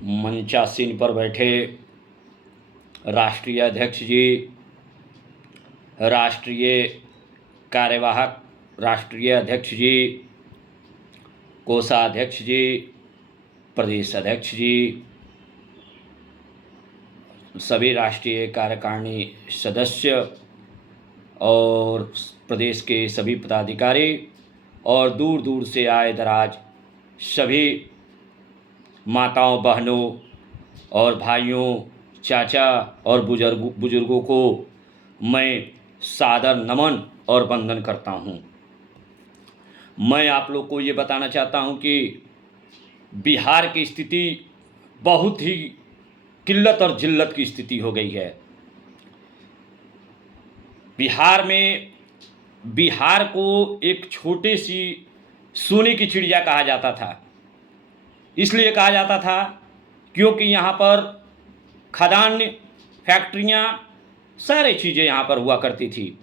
मंचासीन पर बैठे राष्ट्रीय अध्यक्ष जी, राष्ट्रीय कार्यवाहक राष्ट्रीय अध्यक्ष जी, कोषाध्यक्ष जी, प्रदेश अध्यक्ष जी, सभी राष्ट्रीय कार्यकारिणी सदस्य और प्रदेश के सभी पदाधिकारी और दूर दूर से आए दराज सभी माताओं, बहनों और भाइयों, चाचा और बुजुर्गों को मैं सादर नमन और वंदन करता हूँ। मैं आप लोग को ये बताना चाहता हूँ कि बिहार की स्थिति बहुत ही किल्लत और जिल्लत की स्थिति हो गई है। बिहार को एक छोटी सी सोने की चिड़िया कहा जाता था। इसलिए कहा जाता था क्योंकि यहाँ पर खदान, फैक्ट्रियाँ, सारी चीज़ें यहाँ पर हुआ करती थी।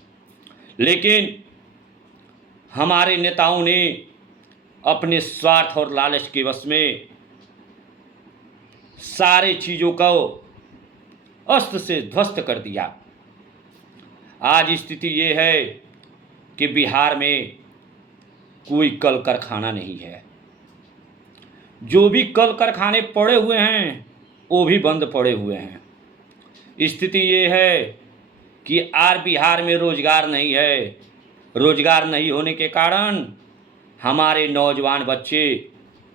लेकिन हमारे नेताओं ने अपने स्वार्थ और लालच के वश में सारे चीज़ों को अस्त से ध्वस्त कर दिया। आज स्थिति ये है कि बिहार में कोई कल कारखाना नहीं है। जो भी कल कारखाने पड़े हुए हैं वो भी बंद पड़े हुए हैं। स्थिति ये है कि बिहार में रोज़गार नहीं है। रोज़गार नहीं होने के कारण हमारे नौजवान बच्चे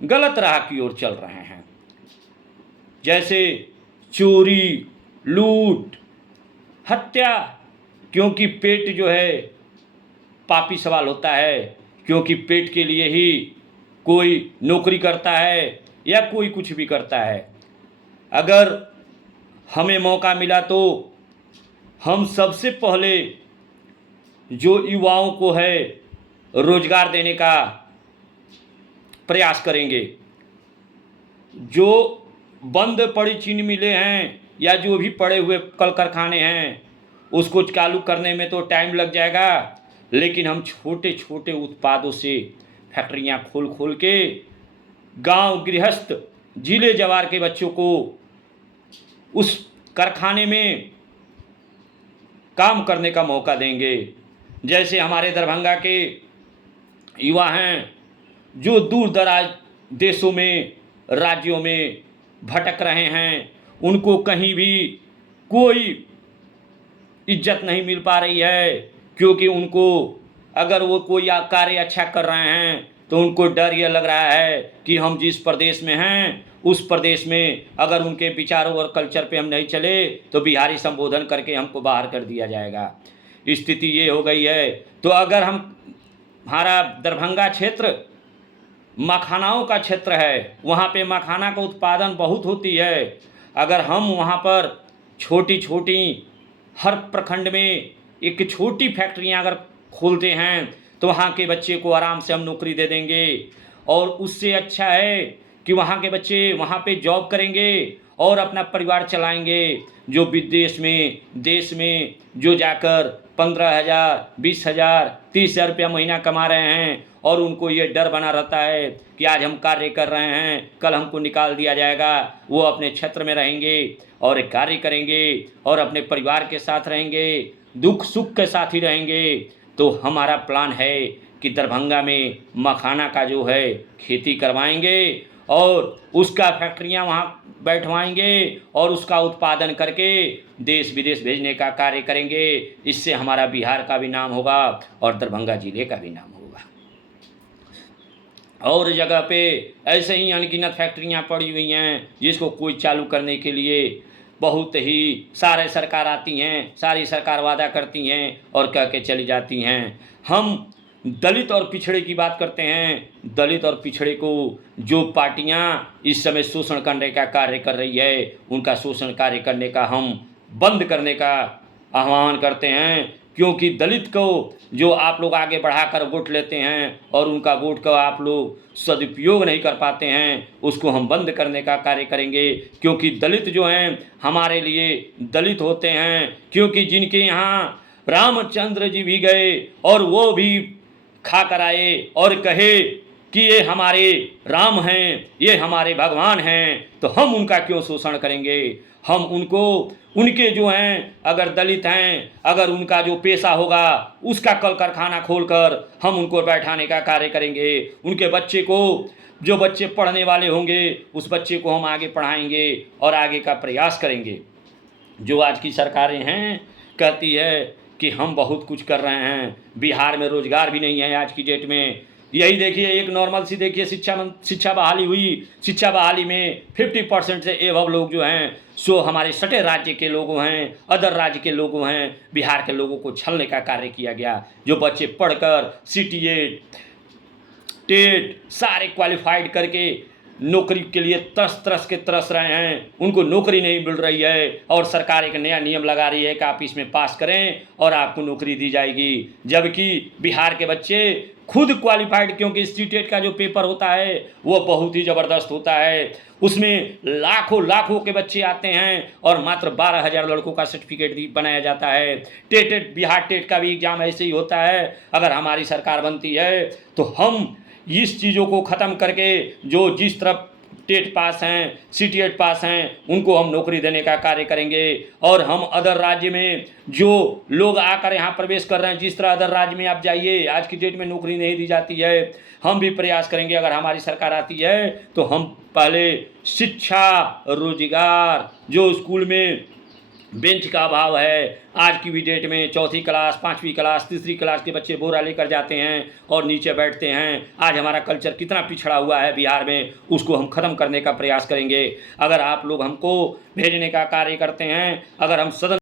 गलत राह की ओर चल रहे हैं। जैसे चोरी, लूट, हत्या, क्योंकि पेट जो है पापी सवाल होता है, क्योंकि पेट के लिए ही कोई नौकरी करता है या कोई कुछ भी करता है। अगर हमें मौका मिला तो हम सबसे पहले जो युवाओं को है रोज़गार देने का प्रयास करेंगे। जो बंद पड़ी चीनी मिलें हैं या जो भी पड़े हुए कल कारखाने हैं उसको चालू करने में तो टाइम लग जाएगा, लेकिन हम छोटे छोटे उत्पादों से फैक्ट्रियां खोल के गांव गृहस्थ, जिले जवार के बच्चों को उस कारखाने में काम करने का मौका देंगे। जैसे हमारे दरभंगा के युवा हैं जो दूर दराज देशों में, राज्यों में भटक रहे हैं, उनको कहीं भी कोई इज्जत नहीं मिल पा रही है, क्योंकि उनको अगर वो कोई कार्य अच्छा कर रहे हैं तो उनको डर ये लग रहा है कि हम जिस प्रदेश में हैं उस प्रदेश में अगर उनके विचारों और कल्चर पे हम नहीं चले तो बिहारी संबोधन करके हमको बाहर कर दिया जाएगा। स्थिति ये हो गई है। तो अगर हमारा दरभंगा क्षेत्र मखानाओं का क्षेत्र है, वहाँ पे मखाना का उत्पादन बहुत होती है। अगर हम वहाँ पर छोटी छोटी हर प्रखंड में एक छोटी फैक्ट्रियाँ अगर खोलते हैं तो वहाँ के बच्चे को आराम से हम नौकरी दे देंगे। और उससे अच्छा है कि वहाँ के बच्चे वहाँ पे जॉब करेंगे और अपना परिवार चलाएंगे। जो विदेश में, देश में जो जाकर 15,000, 20,000, 30,000 रुपया महीना कमा रहे हैं और उनको ये डर बना रहता है कि आज हम कार्य कर रहे हैं, कल हमको निकाल दिया जाएगा। वो अपने क्षेत्र में रहेंगे और कार्य करेंगे और अपने परिवार के साथ रहेंगे, दुख सुख के साथ ही रहेंगे। तो हमारा प्लान है कि दरभंगा में मखाना का जो है खेती करवाएंगे और उसका फैक्ट्रियां वहाँ बैठवाएंगे और उसका उत्पादन करके देश विदेश भेजने का कार्य करेंगे। इससे हमारा बिहार का भी नाम होगा और दरभंगा जिले का भी नाम होगा। और जगह पे ऐसे ही अनगिनत फैक्ट्रियां पड़ी हुई हैं जिसको कोई चालू करने के लिए बहुत ही सारे सरकार आती हैं, सारी सरकार वादा करती हैं और कह के चली जाती हैं। हम दलित और पिछड़े की बात करते हैं। दलित और पिछड़े को जो पार्टियां इस समय शोषण करने का कार्य कर रही है, उनका शोषण कार्य करने का हम बंद करने का आह्वान करते हैं। क्योंकि दलित को जो आप लोग आगे बढ़ाकर वोट लेते हैं और उनका वोट का आप लोग सदुपयोग नहीं कर पाते हैं, उसको हम बंद करने का कार्य करेंगे। क्योंकि दलित जो हैं हमारे लिए दलित होते हैं, क्योंकि जिनके यहाँ रामचंद्र जी भी गए और वो भी खा कर आए और कहे कि ये हमारे राम हैं, ये हमारे भगवान हैं, तो हम उनका क्यों शोषण करेंगे। हम उनको, उनके जो हैं, अगर दलित हैं, अगर उनका जो पेशा होगा उसका कल कारखाना खोलकर हम उनको बैठाने का कार्य करेंगे। उनके बच्चे को, जो बच्चे पढ़ने वाले होंगे उस बच्चे को हम आगे पढ़ाएंगे और आगे का प्रयास करेंगे। जो आज की सरकारें हैं कहती है कि हम बहुत कुछ कर रहे हैं, बिहार में रोजगार भी नहीं है आज की डेट में। यही देखिए, एक नॉर्मल सी देखिए, शिक्षा बहाली हुई, शिक्षा बहाली में 50% से एवं लोग जो हैं सो हमारे सटे राज्य के लोगों हैं, अदर राज्य के लोगों हैं। बिहार के लोगों को छलने का कार्य किया गया। जो बच्चे पढ़कर CTET, टेट सारे क्वालिफाइड करके नौकरी के लिए तरस के तरस रहे हैं, उनको नौकरी नहीं मिल रही है, और सरकार एक नया नियम लगा रही है कि आप इसमें पास करें और आपको नौकरी दी जाएगी। जबकि बिहार के बच्चे खुद क्वालिफाइड, क्योंकि CTET का जो पेपर होता है वो बहुत ही ज़बरदस्त होता है, उसमें लाखों के बच्चे आते हैं और मात्र 12,000 लड़कों का सर्टिफिकेट बनाया जाता है। टेट, बिहार टेट का भी एग्ज़ाम ऐसे ही होता है। अगर हमारी सरकार बनती है तो हम इस चीज़ों को ख़त्म करके, जो जिस तरफ टेट पास हैं, CTET पास हैं, उनको हम नौकरी देने का कार्य करेंगे। और हम अदर राज्य में जो लोग आकर यहाँ प्रवेश कर रहे हैं, जिस तरह अदर राज्य में आप जाइए, आज की डेट में नौकरी नहीं दी जाती है। हम भी प्रयास करेंगे, अगर हमारी सरकार आती है तो हम पहले शिक्षा, रोजगार, जो स्कूल में बेंच का अभाव है, आज की भी डेट में 4वीं क्लास, 5वीं क्लास, 3री क्लास के बच्चे बोरा लेकर जाते हैं और नीचे बैठते हैं। आज हमारा कल्चर कितना पिछड़ा हुआ है बिहार में, उसको हम ख़त्म करने का प्रयास करेंगे। अगर आप लोग हमको भेजने का कार्य करते हैं, अगर हम सदन